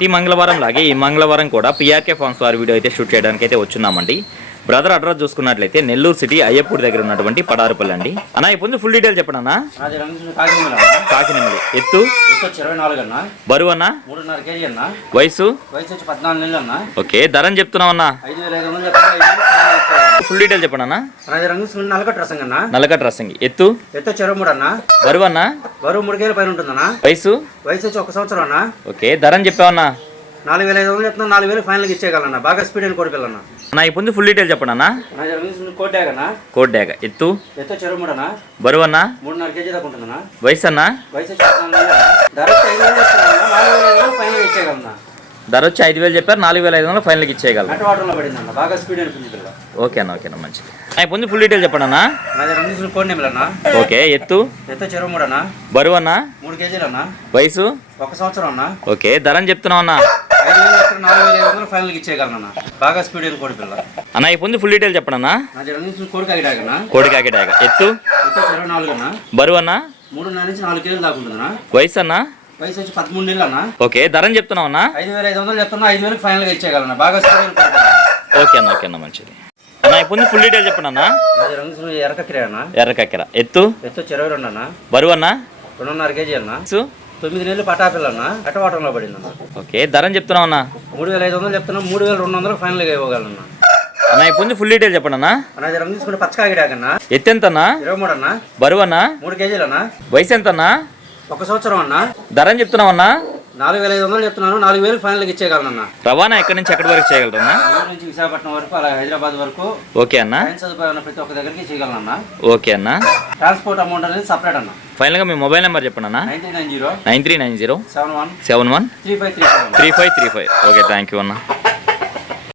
ప్రతి మంగళవారం లాగే ఈ మంగళవారం కూడా పిఆర్కే ఫార్మ్స్ వారి వీడియో అయితే షూట్ చేయడానికి అయితే వచ్చున్నామండి. బ్రదర్ అడ్రస్ చూసుకున్నట్లయితే నెల్లూరు సిటీ అయ్యప్పూడి దగ్గర ఉన్నటువంటి పడారుపల్లి అండి. అన్న ఇప్పుడు ఫుల్ డీటెయిల్ చెప్పండి అన్న. కాకినెమ్మలి ఎత్తు 24 అన్న, బరువు అన్న 3.5 kg అన్న, వయసు వచ్చి 14 నెలలు అన్న. ఓకే, ధరని చెప్తున్నావు అన్న. 5,500 చెప్తాను. ఫుల్ డీటెయిల్ చెప్పండి అన్న. నల్లకట్టు రసం అన్న, నల్లకట్టు రసంగి ఎత్తు 23 అన్న, బరువు అన్న, బరువు 3 kg పైన ఉంటుందన్న, వయసు వచ్చి 1 సంవత్సరం అన్న. ఓకే, ధరని చెప్పావన్నా. 4,500 చెప్తున్నా, 4,000 ఫైనల్కి ఇచ్చేయగలన్న. బాగా స్పీడ్ అని కోడిపిల్లన్న. నా ఇప్పుడు ఫుల్ డీటెయిల్ చెప్పండి అన్న. కోట్ డ్యాగ్ అన్న, కోట్ డ్యాగ్ ఎత్తు 23 అన్న, బరువు అన్న, 3.5 kg దాకా ఉంటుందన్న, వయసు అన్న, వయసు 14 నెలలు అన్న. ధర 5,000 చెప్తున్నా, 4,500 ఫైనల్గా ఇచ్చేయగలన్న. ధర వచ్చి 5,000 చెప్పారు, 4,500 ఫైనల్కి ఇచ్చేయగలరు. అటు వాటర్లో పడిందన్న, బాగా స్పీడ్ అనిపించింది పిల్ల. ఓకే అన్న, ఓకే అన్న, మంచిది. ఇప్పుడు ఫుల్ డీటెయిల్ చెప్పండి అన్న. కోడి నెమ్మలి అన్న, ఓకే, ఎత్తు 23 అన్న, బరువు అన్న, 3 kg అన్న, వయసు 1 సంవత్సరం అన్న. ఓకే, ధరని చెప్తున్నావు అన్న. 5,000 చెప్తున్నా, 4,500 ఫైనల్కి ఇచ్చేయగలన్న. బాగా స్పీడ్ అని కోడి పిల్ల అన్న. ఇప్పుడు ఫుల్ డీటెయిల్ చెప్పండి అన్న. కోడి కాకి డ్యాగ్ అన్న, కోడికాకి డ్యాగ్ ఎత్తు 24 అన్న, బరువు అన్న, 3.5 నుంచి 4 kg దాకా ఉంటుందన్న, వయసు అన్న, వయసు వచ్చి 13 నెలలు అన్న. ఓకే, ధరని చెప్తున్నావు అన్న. 5,500 చెప్తున్నా, 5,000 ఫైనల్గా ఇచ్చేయగలన్న. బాగా స్పీడ్ అని కోడి పిల్ల. ఓకే అన్న, ఓకే అన్న, మంచిది అన్న. ఇప్పుడు ఫుల్ డీటెయిల్ చెప్పండి అన్న. ఎర్రకక్కిరే అన్న, ఎర్రకక్కెర ఎత్తు 22 అన్న, బరువు అన్న, 2.5 kg అన్న, వయసు 9 నెలలు పటాపిల్ల అన్న. అటవాటంలో పడిందన్న. ఓకే, ధరని చెప్తున్నావు అన్న. 3,500 చెప్తున్నా, 3,200 ఫైనల్గా ఇవ్వగలన్న. అన్న ఇప్పుడు ఫుల్ డీటెయిల్ చెప్పండి అన్న. అన్న రంగు తీసుకుంటే పచ్చకాకి డ్యాగ్ అన్న, ఎత్తు ఎంత అన్న, 23 అన్న, బరువు అన్న, 3 kg అన్న, వయసు ఎంత అన్న, 1 సంవత్సరం అన్న. ధరని చెప్తున్నావు అన్న. 4,500 చెప్తున్నాను, 4,000 ఫైనల్కి ఇచ్చేయగలనన్న. రవాణా ఎక్కడి నుంచి ఎక్కడి వరకు చేయగలరు అన్న? నెల్లూరు నుంచి విశాఖపట్నం వరకు, అలాగే హైదరాబాద్ వరకు. ఓకే అన్న, ట్రైన్ సదుపాయం ఉన్న ప్రతి ఒక్క దగ్గరికి చేయగలనన్న. ఓకే అన్న. ట్రాన్స్పోర్ట్ అమౌంట్ అనేది సపరేట్ అన్న. ఫైనల్గా మీ మొబైల్ నెంబర్ చెప్పండి అన్న. 9390 9390 71 71 3535. 3535. ఓకే, థ్యాంక్ యూ అన్న.